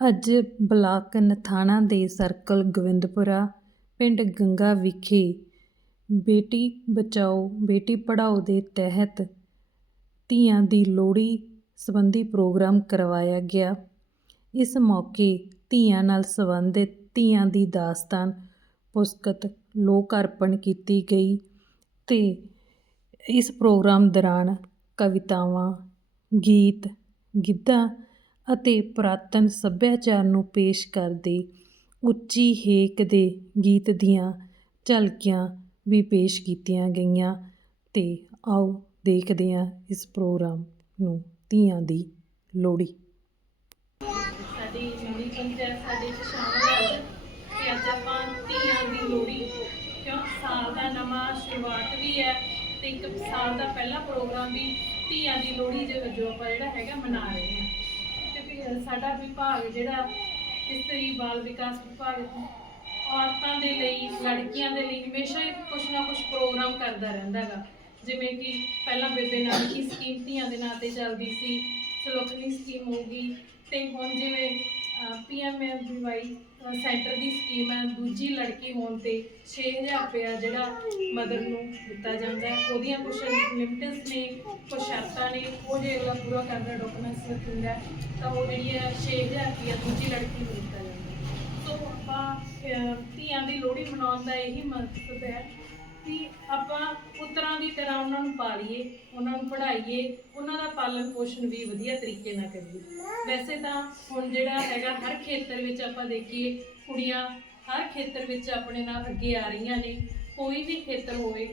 ਅੱਜ ਬਲਾਕ ਨਥਾਣਾ ਦੇ ਸਰਕਲ ਗੋਬਿੰਦਪੁਰਾ, ਪਿੰਡ ਗੰਗਾ ਵਿਖੇ ਬੇਟੀ ਬਚਾਓ, ਬੇਟੀ ਪੜ੍ਹਾਓ ਦੇ ਤਹਿਤ ਧੀਆਂ ਦੀ ਲੋਹੜੀ ਸੰਬੰਧੀ ਪ੍ਰੋਗਰਾਮ ਕਰਵਾਇਆ ਗਿਆ। ਇਸ ਮੌਕੇ ਧੀਆਂ ਨਾਲ ਸੰਬੰਧਿਤ ਧੀਆਂ ਦੀ ਦਾਸਤਾਨ, ਪੁਸਤਕ ਲੋਕ ਅਰਪਣ ਕੀਤੀ ਗਈ ਤੇ ਇਸ ਪ੍ਰੋਗਰਾਮ ਦੌਰਾਨ ਕਵਿਤਾਵਾਂ, ਗੀਤ, ਗਿੱਧਾ ਅਤੇ ਪੁਰਾਤਨ ਸੱਭਿਆਚਾਰ ਨੂੰ ਪੇਸ਼ ਕਰਦੇ ਉੱਚੀ ਹੇਕ ਦੇ ਗੀਤ ਦੀਆਂ ਝਲਕੀਆਂ ਵੀ ਪੇਸ਼ ਕੀਤੀਆਂ ਗਈਆਂ। ਅਤੇ ਆਓ ਦੇਖਦੇ ਹਾਂ ਇਸ ਪ੍ਰੋਗਰਾਮ ਨੂੰ ਧੀਆਂ ਦੀ ਲੋਹੜੀ। ਸਾਡੀ ਲੋਹੜੀ ਪੰਚਾਇਤ ਸਾਡੇ ਚ ਸ਼ਾਮਲ ਹੈ ਅੱਜ ਅੱਜ ਆਪਾਂ ਧੀਆਂ ਦੀ ਲੋਹੜੀ, ਕਿਉਂ ਸਾਲ ਦਾ ਨਵਾਂ ਸ਼ੁਰੂਆਤ ਵੀ ਹੈ ਤੇ ਇੱਕ ਸਾਲ ਦਾ ਪਹਿਲਾ ਪ੍ਰੋਗਰਾਮ ਵੀ ਧੀਆਂ ਦੀ ਲੋਹੜੀ ਦੇ ਆਪਾਂ ਜਿਹੜਾ ਹੈਗਾ ਮਨਾ ਰਹੇ ਹਾਂ। ਸਾਡਾ ਵਿਭਾਗ ਜਿਹੜਾ ਇਸਤਰੀ ਬਾਲ ਵਿਕਾਸ ਵਿਭਾਗ ਔਰਤਾਂ ਦੇ ਲਈ, ਲੜਕੀਆਂ ਦੇ ਲਈ ਹਮੇਸ਼ਾ ਹੀ ਕੁਛ ਨਾ ਕੁਛ ਪ੍ਰੋਗਰਾਮ ਕਰਦਾ ਰਹਿੰਦਾ ਹੈਗਾ। ਜਿਵੇਂ ਕਿ ਪਹਿਲਾਂ ਬੇਬੇ ਨਾਨਕੀ ਸਕੀਮ ਧੀਆਂ ਦੇ ਨਾਂ ਤੇ ਚੱਲਦੀ ਸੀ, ਸਲੋਕਨੀ ਸਕੀਮ ਹੋ ਗਈ ਤੇ ਹੁਣ ਜਿਵੇਂ ਪੀਐਮਐਫਬੀਵਾਈ ਸੈਂਟਰ ਦੀ ਸਕੀਮ ਹੈ, ਦੂਜੀ ਲੜਕੀ ਹੋਣ ਤੇ 6000 ਰੁਪਇਆ ਜਿਹੜਾ ਮਦਰ ਨੂੰ ਦਿੱਤਾ ਜਾਂਦਾ ਹੈ। ਉਹਦੀਆਂ ਕੁਝ ਲਿਮਿਟਸ ਨੇ ਕੁਝ ਸ਼ਰਤਾਂ ਨੇ, ਉਹ ਜੇ ਅਗਲਾ ਪੂਰਾ ਕਰਦਾ ਡਾਕੂਮੈਂਟਸ ਦਿੰਦਾ ਤਾਂ ਉਹ ਜਿਹੜੀ ਹੈ 6000 ਰੁਪਇਆ ਦੂਜੀ ਲੜਕੀ ਨੂੰ ਦਿੱਤਾ ਜਾਂਦਾ ਸੋ ਆਪਾਂ ਧੀਆਂ ਦੀ ਲੋਹੜੀ ਮਨਾਉਣ ਦਾ ਇਹੀ ਮਕਸਦ ਹੈ ਕਿ ਆਪਾਂ ਪੁੱਤਰਾਂ ਦੀ ਤਰ੍ਹਾਂ ਉਹਨਾਂ ਨੂੰ ਪਾਲੀਏ, ਉਹਨਾਂ ਨੂੰ ਪੜ੍ਹਾਈਏ, ਉਹਨਾਂ ਦਾ ਪਾਲਣ ਪੋਸ਼ਣ ਵੀ ਵਧੀਆ ਤਰੀਕੇ ਨਾਲ ਕਰੀਏ। ਵੈਸੇ ਤਾਂ ਹੁਣ ਜਿਹੜਾ ਹੈਗਾ ਹਰ ਖੇਤਰ ਵਿੱਚ ਆਪਾਂ ਦੇਖੀਏ, ਕੁੜੀਆਂ ਹਰ ਖੇਤਰ ਵਿੱਚ ਆਪਣੇ ਨਾਲ ਅੱਗੇ ਆ ਰਹੀਆਂ ਨੇ, ਕੋਈ ਵੀ ਖੇਤਰ ਹੋਵੇ,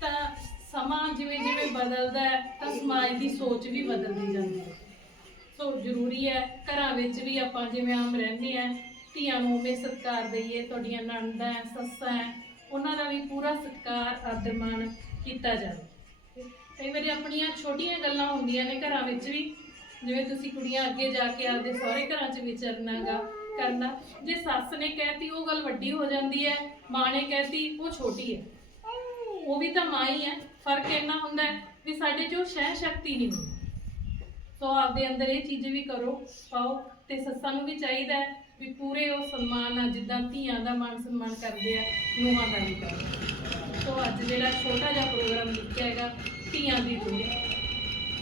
ਤਾਂ ਸਮਾਂ ਜਿਵੇਂ ਜਿਵੇਂ ਬਦਲਦਾ ਹੈ, ਤਾਂ ਸਮਾਜ ਦੀ ਸੋਚ ਵੀ ਬਦਲਦੀ ਜਾਂਦੀ ਹੈ। ਸੋ ਜ਼ਰੂਰੀ ਹੈ, ਘਰਾਂ ਵਿੱਚ ਵੀ ਆਪਾਂ ਜਿਵੇਂ ਆਮ ਰਹਿੰਦੇ ਆ ਧੀਆਂ ਨੂੰ ਉਵੇਂ ਸਤਿਕਾਰ ਦਈਏ, ਤੁਹਾਡੀਆਂ ਨਣਦਾਂ ਸੱਸਾਂ ਉਹਨਾਂ ਦਾ ਵੀ ਪੂਰਾ ਸਤਿਕਾਰ, ਆਦਰ, ਮਾਣ ਕੀਤਾ ਜਾਵੇ। ਕਈ ਵਾਰੀ ਆਪਣੀਆਂ ਛੋਟੀਆਂ ਗੱਲਾਂ ਹੁੰਦੀਆਂ ਨੇ ਘਰਾਂ ਵਿੱਚ ਵੀ, ਜਿਵੇਂ ਤੁਸੀਂ ਕੁੜੀਆਂ ਅੱਗੇ ਜਾ ਕੇ ਆਪਦੇ ਸਹੁਰੇ ਘਰਾਂ 'ਚ ਵਿਚਰਨਾਗਾ ਕਰਨਾ, ਜੇ ਸੱਸ ਨੇ ਕਹਿਤੀ, ਉਹ ਗੱਲ ਵੱਡੀ ਹੋ ਜਾਂਦੀ ਹੈ, ਮਾਂ ਨੇ ਕਹਿਤੀ, ਉਹ ਛੋਟੀ ਹੈ। ਉਹ ਵੀ ਤਾਂ ਮਾਂ ਹੀ ਹੈ। ਫ਼ਰਕ ਇੰਨਾ ਹੁੰਦਾ ਹੈ ਵੀ ਸਾਡੇ 'ਚ ਉਹ ਸਹਿ ਸ਼ਕਤੀ ਨਹੀਂ ਹੁੰਦੀ। ਸੋ ਆਪਦੇ ਅੰਦਰ ਇਹ ਚੀਜ਼ ਵੀ ਕਰੋ, ਪਾਓ ਤੇ ਸੱਸਾਂ ਨੂੰ ਵੀ ਚਾਹੀਦਾ ਹੈ ਵੀ ਪੂਰੇ ਉਹ ਸਨਮਾਨ ਆ ਜਿੱਦਾਂ ਧੀਆਂ ਦਾ ਮਾਨ ਸਨਮਾਨ ਕਰਦੇ ਆ, ਨੂੰਹਾਂ ਦਾ ਵੀ ਕਰਦੇ ਸੋ ਅੱਜ ਜਿਹੜਾ ਛੋਟਾ ਜਿਹਾ ਪ੍ਰੋਗਰਾਮ ਲਿਖਿਆ ਹੈਗਾ, ਧੀਆਂ ਦੀ ਲੋਹੜੀ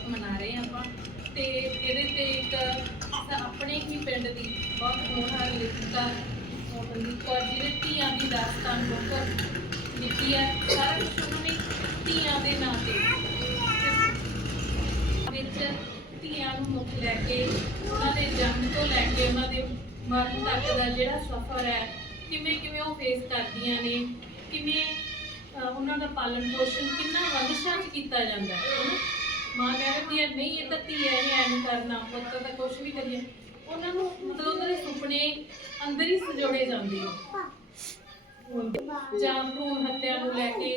ਮਨਾ ਰਹੇ ਹਾਂ ਆਪਾਂ। ਤੇ ਇਹਦੇ ਤੇ ਇੱਕ ਆਪਣੇ ਹੀ ਪਿੰਡ ਦੀ ਬਹੁਤ ਹੋਣਹਾਰ ਲੇਖਿਕਾ ਮਨਦੀਪ ਕੌਰ ਜੀ ਨੇ ਧੀਆਂ ਦੀ ਦਾਸਤਾਨ ਬੁੱਕ ਲਿਖੀ ਹੈ। ਸਾਰਾ ਕੁਝ ਉਹਨਾਂ ਨੇ ਧੀਆਂ ਦੇ ਨਾਂ ਤੇ ਵਿੱਚ ਧੀਆਂ ਨੂੰ ਮੁੱਖ ਲੈ ਕੇ, ਉਹਨਾਂ ਦੇ ਜਨਮ ਤੋਂ ਲੈ ਕੇ ਉਹਨਾਂ ਦੇ ਮਰਨ ਤੱਕ ਦਾ ਜਿਹੜਾ ਸਫ਼ਰ ਹੈ ਕਿਵੇਂ ਕਿਵੇਂ ਉਹ ਫੇਸ ਕਰਦੀਆਂ ਨੇ ਕਿਵੇਂ ਅਹ, ਉਹਨਾਂ ਦਾ ਪਾਲਣ ਪੋਸ਼ਣ ਕਿੰਨਾ ਵੰਸ਼ਾਂ 'ਚ ਕੀਤਾ ਜਾਂਦਾ ਹੈ ਹਨਾ? ਮਾਂ ਕਹਿੰਦੀ ਹੈ ਨਹੀਂ ਇਹ ਤਾਂ ਧੀ ਹੈ ਇਹ ਐਂ ਕਰਨਾ ਪੁੱਤ ਤਾਂ ਕੁਝ ਵੀ ਕਰੀਏ। ਉਹਨਾਂ ਨੂੰ ਮਤਲਬ ਉਹਨਾਂ ਦੇ ਸੁਪਨੇ ਅੰਦਰ ਹੀ ਸਜੋੜੇ ਜਾਂਦੇ ਆ ਜਾਂ ਭਰੂਣ ਹੱਤਿਆ ਨੂੰ ਲੈ ਕੇ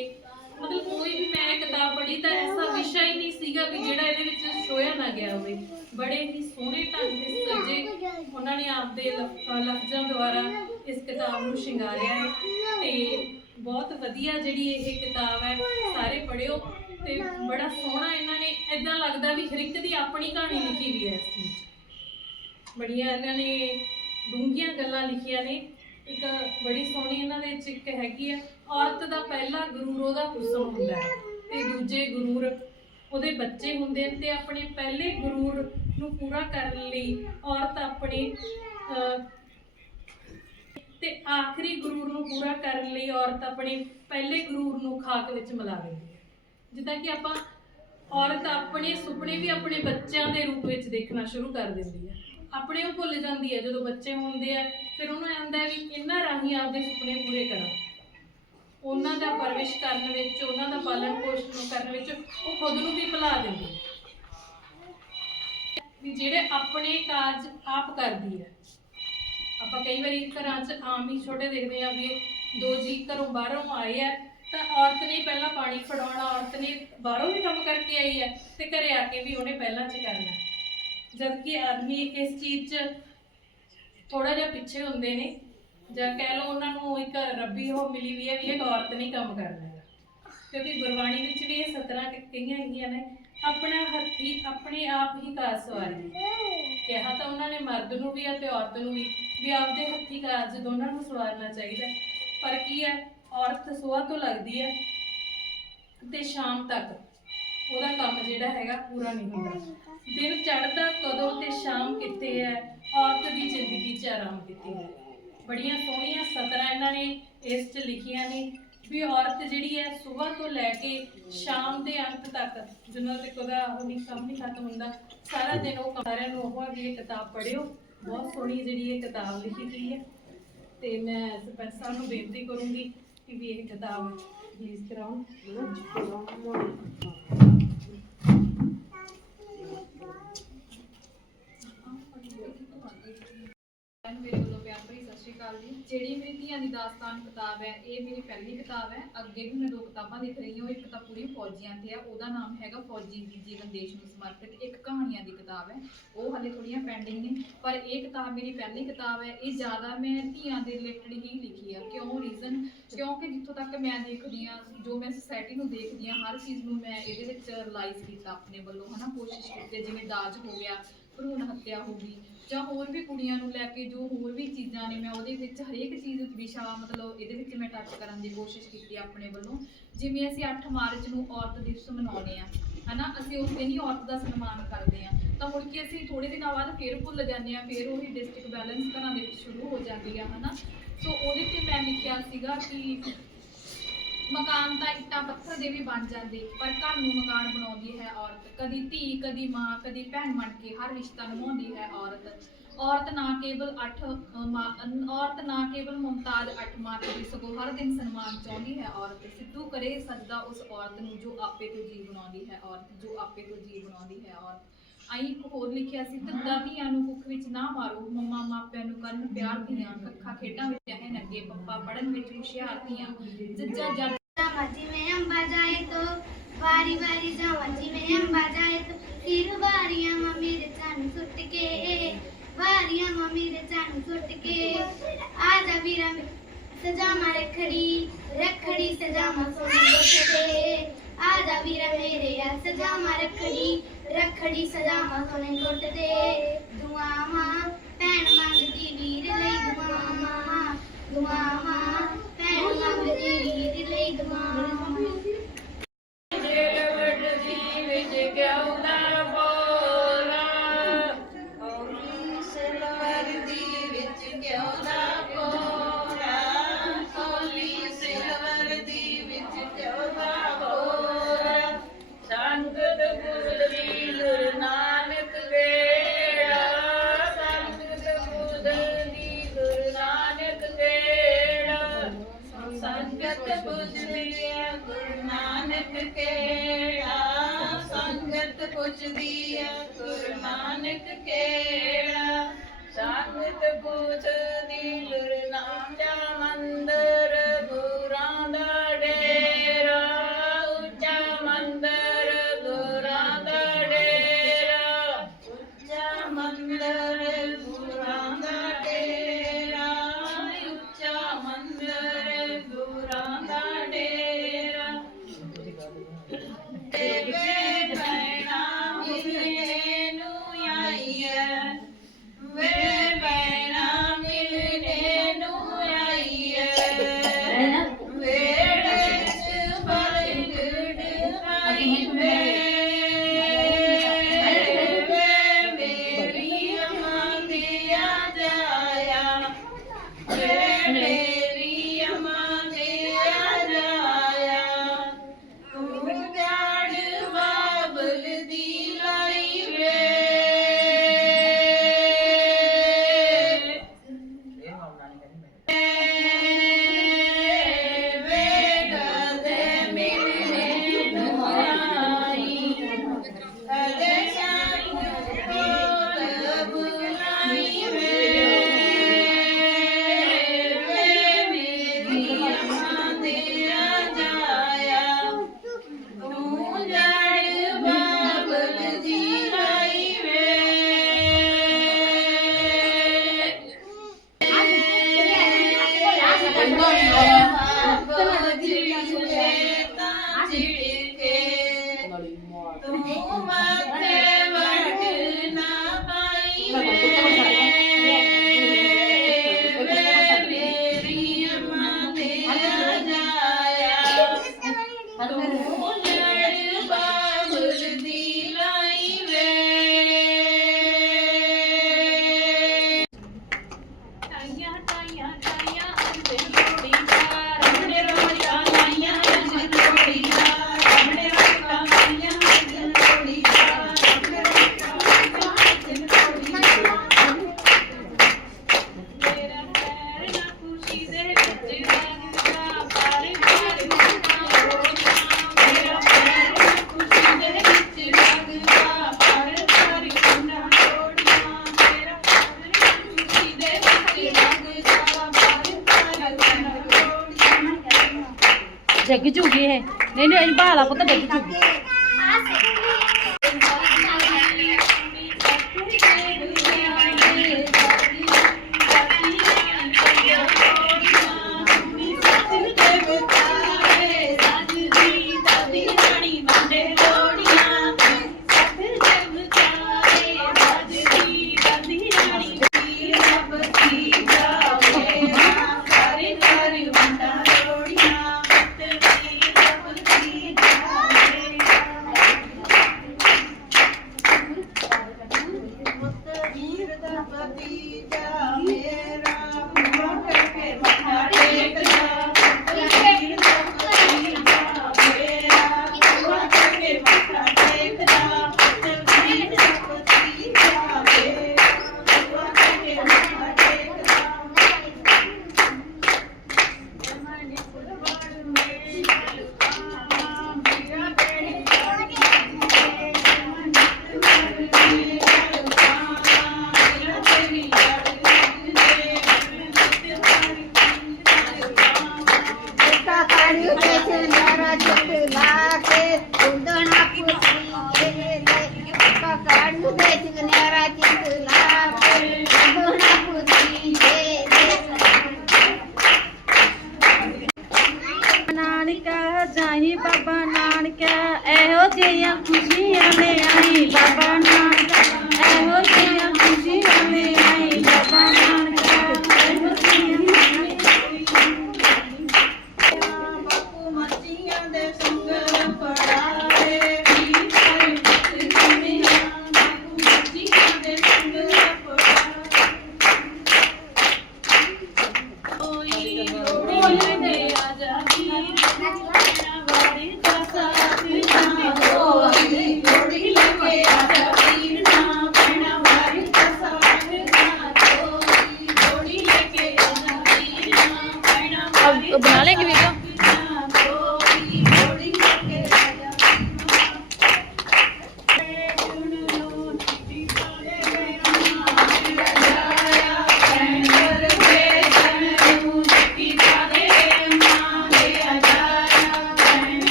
ਮਤਲਬ ਕੋਈ ਵੀ ਮੈਂ ਕਿਤਾਬ ਪੜ੍ਹੀ ਤਾਂ ਐਸਾ ਵਿਸ਼ਾ ਹੀ ਨਹੀਂ ਸੀਗਾ ਕਿ ਜਿਹੜਾ ਇਹਦੇ ਵਿੱਚ ਛੋਇਆ ਨਾ ਗਿਆ ਹੋਵੇ। ਬੜੇ ਹੀ ਸੋਹਣੇ ਢੰਗ ਦੇ ਸਜੇ ਉਹਨਾਂ ਨੇ ਆਪਦੇ ਲਫ਼- ਲਫ਼ਜ਼ਾਂ ਦੁਆਰਾ ਇਸ ਕਿਤਾਬ ਨੂੰ ਸ਼ਿੰਗਾਰਿਆ ਹੈ ਤੇ ਬਹੁਤ ਵਧੀਆ ਜਿਹੜੀ ਇਹ ਕਿਤਾਬ ਹੈ, ਸਾਰੇ ਪੜ੍ਹਿਓ ਤੇ ਬੜਾ ਸੋਹਣਾ ਇਹਨਾਂ ਨੇ ਇਦਾਂ ਲੱਗਦਾ ਵੀ ਹਰ ਇੱਕ ਦੀ ਆਪਣੀ ਕਹਾਣੀ ਲਿਖੀ ਵੀ ਹੈ ਇਸ ਵਿੱਚ ਬੜੀਆਂ ਇਹਨਾਂ ਨੇ ਡੂੰਘੀਆਂ ਗੱਲਾਂ ਲਿਖੀਆਂ ਨੇ, ਇੱਕ ਬੜੀ ਸੋਹਣੀ ਇਹਨਾਂ ਦੇ ਵਿੱਚ ਇੱਕ ਹੈਗੀ ਹੈ ਔਰਤ ਦਾ ਪਹਿਲਾ ਗੁਰੂਰ ਉਹਦਾ ਹੁਸਨ ਹੁੰਦਾ ਹੈ ਤੇ ਦੂਜੇ ਗੁਰੂਰ ਉਹਦੇ ਬੱਚੇ ਹੁੰਦੇ ਨੇ ਤੇ ਆਪਣੇ ਪਹਿਲੇ ਗੁਰੂਰ ਨੂੰ ਪੂਰਾ ਕਰਨ ਲਈ ਔਰਤ ਆਪਣੇ ਅਹ, ਤੇ ਆਖਰੀ ਗੁਰੂਰ ਨੂੰ ਪੂਰਾ ਕਰਨ ਲਈ ਔਰਤ ਆਪਣੇ ਪਹਿਲੇ ਗੁਰੂਰ ਨੂੰ ਖਾਕ ਵਿੱਚ ਮਿਲਾ ਦਿੰਦੀ ਹੈ। ਜਿੱਦਾਂ ਕਿ ਆਪਾਂ ਔਰਤ ਆਪਣੇ ਸੁਪਨੇ ਵੀ ਆਪਣੇ ਬੱਚਿਆਂ ਦੇ ਰੂਪ ਵਿੱਚ ਦੇਖਣਾ ਸ਼ੁਰੂ ਕਰ ਦਿੰਦੀ ਹੈ। ਆਪਣੇ ਉਹ ਭੁੱਲ ਜਾਂਦੀ ਹੈ ਜਦੋਂ ਬੱਚੇ ਹੁੰਦੇ ਆ ਫਿਰ ਉਹਨੂੰ ਆਉਂਦਾ ਵੀ ਇਹਨਾਂ ਰਾਹੀਂ ਆਪਦੇ ਸੁਪਨੇ ਪੂਰੇ ਕਰਾਂ। ਉਹਨਾਂ ਦਾ ਪਰਵਿਸ਼ ਕਰਨ ਵਿੱਚ, ਉਹਨਾਂ ਦਾ ਪਾਲਣ ਪੋਸ਼ਣ ਕਰਨ ਵਿੱਚ ਉਹ ਖੁਦ ਨੂੰ ਵੀ ਭੁਲਾ ਦਿੰਦੇ ਵੀ ਜਿਹੜੇ ਆਪਣੇ ਕਾਰਜ ਆਪ ਕਰਦੀ ਹੈ। ਆਪਾਂ ਕਈ ਵਾਰੀ ਘਰਾਂ 'ਚ ਆਮ ਹੀ ਛੋਟੇ ਦੇਖਦੇ ਆ ਵੀ ਦੋ ਜੀ ਘਰੋਂ ਬਾਹਰੋਂ ਆਏ ਆ, ਤਾਂ ਔਰਤ ਨੇ ਪਹਿਲਾਂ ਪਾਣੀ ਫੜਾਉਣਾ, ਔਰਤ ਨੇ ਬਾਹਰੋਂ ਵੀ ਕੰਮ ਕਰਕੇ ਆਈ ਹੈ ਤੇ ਘਰੇ ਆ ਕੇ ਵੀ ਉਹਨੇ ਪਹਿਲਾਂ 'ਚ ਕਰਨਾ ਜਦਕਿ ਆਦਮੀ ਇਸ ਚੀਜ਼ 'ਚ ਥੋੜਾ ਜਿਹਾ ਪਿੱਛੇ ਹੁੰਦੇ ਨੇ ਜਾਂ ਕਹਿ ਲਓ ਉਹਨਾਂ ਨੂੰ ਇੱਕ ਰੱਬੀ ਉਹ ਮਿਲੀ ਵੀ ਹੈ ਵੀ ਇਹ ਔਰਤ ਨਹੀਂ ਕੰਮ ਕਰਨਾ ਹੈਗਾ। ਕਿਉਂਕਿ ਗੁਰਬਾਣੀ ਵਿੱਚ ਵੀ ਇਹ ਸਤਰਾਂ ਕਹੀਆਂ ਹੈਗੀਆਂ ਨੇ, ਆਪਣਾ ਹੱਥੀ ਆਪਣੇ ਆਪ ਹੀ ਕਾਰ ਸਵਾਰੀ ਕਿਹਾ ਤਾਂ ਉਹਨਾਂ ਨੇ ਮਰਦ ਨੂੰ ਵੀ ਆ ਤੇ ਔਰਤ ਨੂੰ ਵੀ ਵੀ ਆਪਦੇ ਹੱਥੀਂ ਕਾਰਜ ਦੋਨਾਂ ਨੂੰ ਸਵਾਰਨਾ ਚਾਹੀਦਾ ਪਰ ਕੀ ਹੈ, ਔਰਤ ਸੁਆਹ ਤੋਂ ਲੱਗਦੀ ਹੈ ਤੇ ਸ਼ਾਮ ਤੱਕ ਉਹਦਾ ਕੰਮ ਜਿਹੜਾ ਹੈਗਾ ਪੂਰਾ ਨਹੀਂ ਹੁੰਦਾ। ਦਿਨ ਚੜ੍ਹਦਾ ਕਦੋਂ ਤੇ ਸ਼ਾਮ ਕਿੱਥੇ ਹੈ, ਔਰਤ ਦੀ ਜ਼ਿੰਦਗੀ 'ਚ ਆਰਾਮ ਕਿੱਥੇ ਹੈ। ਬੜੀਆਂ ਸੋਹਣੀਆਂ ਸਤਰਾਂ ਇਹਨਾਂ ਨੇ ਇਸ 'ਚ ਲਿਖੀਆਂ ਨੇ ਵੀ ਔਰਤ ਜਿਹੜੀ ਹੈ ਸਵੇਰ ਤੋਂ ਲੈ ਕੇ ਸ਼ਾਮ ਦੇ ਅੰਤ ਤੱਕ, ਜਿੰਨਾ ਤੱਕ ਉਹਦਾ ਉਹ ਨਹੀਂ, ਕੰਮ ਨਹੀਂ ਖਤਮ ਹੁੰਦਾ, ਸਾਰਾ ਦਿਨ ਉਹ ਸਾਰਿਆਂ ਨੂੰ ਉਹ ਵੀ ਇਹ ਕਿਤਾਬ ਪੜ੍ਹਿਓ। ਬਹੁਤ ਸੋਹਣੀ ਜਿਹੜੀ ਇਹ ਕਿਤਾਬ ਲਿਖੀ ਗਈ ਹੈ। ਤੇ ਮੈਂ ਸਰਪੰਚ ਸਾਹਿਬ ਨੂੰ ਬੇਨਤੀ ਕਰੂੰਗੀ ਕਿ ਵੀ ਇਹ ਕਿਤਾਬ ਰਿਲੀਜ਼ ਕਰਾਉਣ। ਮੇਰੇ ਵੱਲੋਂ ਪਿਆਰ ਭਰੀ ਸਤਿ ਸ਼੍ਰੀ ਅਕਾਲ ਜੀ ਜਿਹੜੀ ਮੇਰੀ ਧੀਆਂ ਦੀ ਦਾਸਤਾਨ ਕਿਤਾਬ ਹੈ, ਇਹ ਮੇਰੀ ਪਹਿਲੀ ਕਿਤਾਬ ਹੈ। ਅੱਗੇ ਵੀ ਮੈਂ ਦੋ ਕਿਤਾਬਾਂ ਲਿਖ ਰਹੀ ਹਾਂ ਇੱਕ ਤਾਂ ਪੂਰੀ ਫੌਜੀਆਂ ਤੇ ਹੈ, ਉਹਦਾ ਨਾਮ ਹੈਗਾ ਫੌਜੀ ਜੀਵਨ ਦੇਸ਼ ਨੂੰ ਸਮਰਪਿਤ ਇੱਕ ਕਹਾਣੀਆਂ ਦੀ ਕਿਤਾਬ ਹੈ। ਉਹ ਹਾਲੇ ਥੋੜੀਆਂ ਪੈਂਡਿੰਗ ਨੇ, ਪਰ ਇਹ ਕਿਤਾਬ ਮੇਰੀ ਪਹਿਲੀ ਕਿਤਾਬ ਹੈ। ਇਹ ਜ਼ਿਆਦਾ ਮੈਂ ਧੀਆਂ ਦੇ ਰਿਲੇਟਡ ਹੀ ਲਿਖੀ ਆ। ਕਿਉਂ ਰੀਜ਼ਨ ਕਿਉਂਕਿ ਜਿੱਥੋਂ ਤੱਕ ਮੈਂ ਦੇਖਦੀ ਆ ਜੋ ਮੈਂ ਸੋਸਾਇਟੀ ਨੂੰ ਦੇਖਦੀ ਆ ਹਰ ਚੀਜ਼ ਨੂੰ ਮੈਂ ਇਹਦੇ ਵਿੱਚ ਰਿਅਲਾਈਜ਼ ਕੀਤਾ ਆਪਣੇ ਵੱਲੋਂ, ਹਨਾ, ਕੋਸ਼ਿਸ਼ ਕੀਤੀ ਜਿਵੇਂ ਦਾਜ ਹੋ ਗਿਆ ਭਰੂਣ ਹੱਤਿਆ ਹੋ ਗਈ ਜਾਂ ਹੋਰ ਵੀ ਕੁੜੀਆਂ ਨੂੰ ਲੈ ਕੇ ਜੋ ਹੋਰ ਵੀ ਚੀਜ਼ਾਂ ਨੇ, ਮੈਂ ਉਹਦੇ ਵਿੱਚ ਹਰੇਕ ਚੀਜ਼ ਵਿਸ਼ਾ ਮਤਲਬ ਇਹਦੇ ਵਿੱਚ ਮੈਂ ਟੱਚ ਕਰਨ ਦੀ ਕੋਸ਼ਿਸ਼ ਕੀਤੀ ਆਪਣੇ ਵੱਲੋਂ। ਜਿਵੇਂ ਅਸੀਂ 8 ਮਾਰਚ ਨੂੰ ਔਰਤ ਦਿਵਸ ਮਨਾਉਂਦੇ ਆ, ਹਨਾ? ਅਸੀਂ ਉਸ ਦਿਨ ਹੀ ਔਰਤ ਦਾ ਸਨਮਾਨ ਕਰਦੇ ਆ। ਤਾਂ ਮੁੜ ਕੇ ਅਸੀਂ ਥੋੜੇ ਦਿਨਾਂ ਬਾਅਦ ਫੇਰ ਭੁੱਲ ਜਾਂਦੇ ਆ, ਫੇਰ ਉਹੀ ਡਿਸਟ੍ਰਿਕਟ ਬੈਲੈਂਸ ਘਰਾਂ ਦੇ ਵਿੱਚ ਸ਼ੁਰੂ ਹੋ ਜਾਂਦੀ ਆ, ਹਨਾ? ਸੋ ਉਹਦੇ ਤੇ ਮੈਂ ਲਿਖਿਆ ਸੀਗਾ ਕਿ ਮਕਾਨ ਤਾਂ ਇੱਟਾਂ ਪੱਥਰ ਦੇ ਵੀ ਬਣ ਜਾਂਦੇ, ਪਰ ਘਰ ਨੂੰ ਮਕਾਨ ਬਣਾਉਂਦੀ ਹੈ ਔਰਤ। ਕਦੀ ਧੀ, ਕਦੀ ਮਾਂ, ਕਦੀ ਭੈਣ ਬਣ ਕੇ ਹਰ ਰਿਸ਼ਤਾ ਨਿਭਾਉਂਦੀ ਹੈ ਔਰਤ। ਔਰਤ ਨਾ ਕੇਵਲ ਅੱਠ ਔਰਤ ਨਾ ਕੇਵਲ ਮੁਮਤਾਜ਼ ਅੱਠ ਮਾਤ ਦੀ ਸਗੋਂ ਹਰ ਦਿਨ ਸਨਮਾਨ ਚਾਹੁੰਦੀ ਹੈ ਔਰਤ। ਸਿੱਧੂ ਕਰੇ ਸਜਦਾ ਉਸ ਔਰਤ ਨੂੰ ਜੋ ਆਪੇ ਤੋਂ ਜੀ ਬਣਾਉਂਦੀ ਹੈ ਔਰਤ, ਜੋ ਆਪੇ ਤੋਂ ਜੀ ਬਣਾਉਂਦੀ ਹੈ ਔਰਤ। ਆਈ ਇੱਕ ਹੋਰ ਲਿਖਿਆ ਸੀ, ਧੱਦਾ ਧੀਆਂ ਨੂੰ ਕੁੱਖ ਵਿੱਚ ਨਾ ਮਾਰੋ, ਮੰਮਾ ਮਾਪਿਆਂ ਨੂੰ ਕਰਨ ਪਿਆਰ ਦੀਆਂ ਕੱਖਾਂ ਖੇਡਾਂ ਵਿੱਚ ਰਹਿਣ ਅੱਗੇ, ਪੱਪਾ ਪੜਨ ਵਿੱਚ ਹੁਸ਼ਿਆਰ ਧੀਆਂ, ਜੱਜਾ ਜੱਜ जी में अम्बा जाए तो बारी बारी जावा जी में अम्बा जाए तो फिर बारियां मां मेरे चान सुट के बारियां मां मेरे चान सुट के आजा वीरा मे- सजा मा रखड़ी रखड़ी सजा मा सोनी गुट के आजा वीरा मेरे या सजा मा रखड़ी रखड़ी सजा मा सोनी गुट दे दुआ मां Bahia.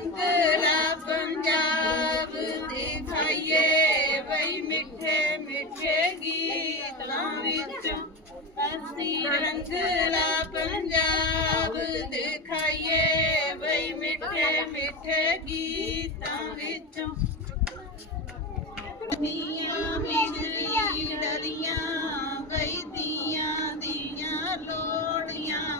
ਸੰਗਲਾ ਪੰਜਾਬ ਤੇ ਖਾਈਏ ਬਈ ਮਿੱਠੇ ਮਿੱਠੇ ਗੀਤਾਂ ਵਿੱਚ। ਅਸੀਂ ਰੰਗਲਾ ਪੰਜਾਬ ਤੇ ਖਾਈਏ ਬਈ ਮਿੱਠੇ ਮਿੱਠੇ ਗੀਤਾਂ ਵਿੱਚ। ਨੀਆਂ ਬਿਜਲੀ ਡਰੀਆਂ ਬਈ ਦੀਆਂ ਦੀਆਂ ਲੋੜੀਆਂ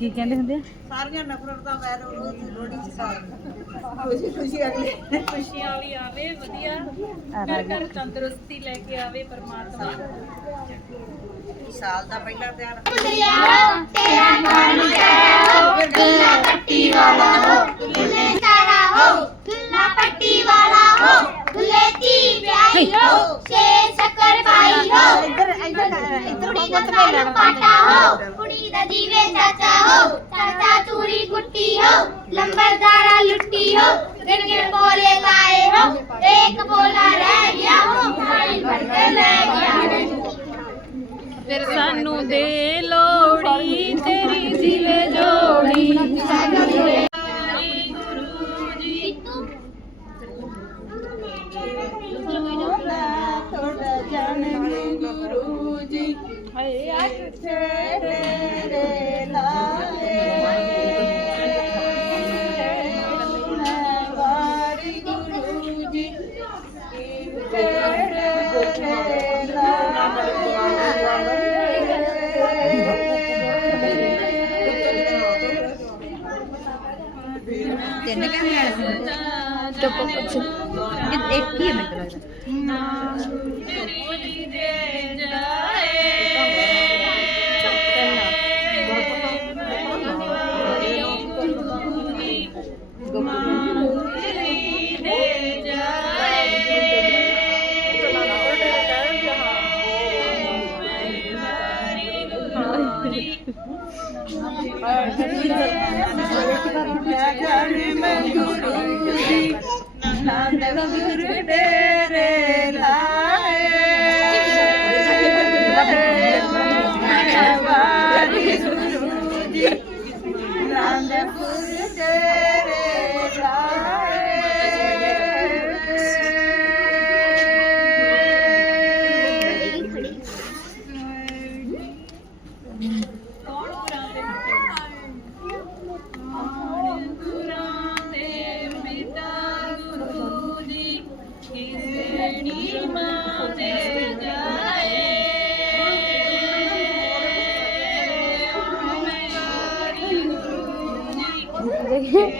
ਕੀ ਕਹਿੰਦੇ ਹੁੰਦੇ ਆ ਸਾਰੀਆਂ ਨਫ਼ਰਤਾਂ ਮੈਂ ਰੋਜ਼ ਲੋੜੀ ਚ ਸਾਰੀਆਂ ਖੁਸ਼ੀ ਖੁਸ਼ੀ ਅਗਲੇ ਖੁਸ਼ੀਆਂ ਵੀ ਆਵੇ ਵਧੀਆ ਘਰ ਘਰ ਤੰਦਰੁਸਤੀ ਲੈ ਕੇ ਆਵੇ ਪਰਮਾਤਮਾ ਸਾਲ ਦਾ ਪਹਿਲਾ ਤਿਆਰ ਗੁੱਡੀਆ ਤੇਰਾ ਕੌਣ ਕਰਾਓ ਗੁੱਡੀਆ ਪੱਟੀ ਵਾਲਾ ਹੋ ਗੁੱਲੇ ਸਾਰਾ ਹੋ ਗੁੱਲਾ ਪੱਟੀ ਵਾਲਾ ਹੋ ਗੁੱਲੇ ਦੀ ਪਿਆਰੀ ਹੋ ਸੇ ਸ਼ਕਰ ਭਾਈ ਹੋ ਇਧਰ ਇਧਰ ਇਧਰ ਪਾਟਾ ਹੋ पिताजी वे चाचा हो चाचा चूरी कुट्टी हो लंबर दारा लुट्टी हो गिरगिर बोले लाए हो एक बोला रह गया हो भाई भरते रह गया सानू दे लोड़ी तेरी ज़िले जोड़ी। गुरु जी Top of the chip. It's a key, I'm going to try it. ਕਿਵੇਂ Yeah.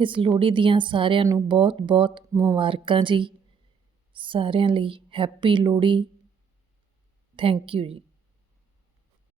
ਇਸ ਲੋਹੜੀ ਦੀਆਂ ਸਾਰਿਆਂ ਨੂੰ ਬਹੁਤ ਬਹੁਤ ਮੁਬਾਰਕਾਂ ਜੀ। ਸਾਰਿਆਂ ਲਈ ਹੈਪੀ ਲੋਹੜੀ। ਥੈਂਕ ਯੂ ਜੀ।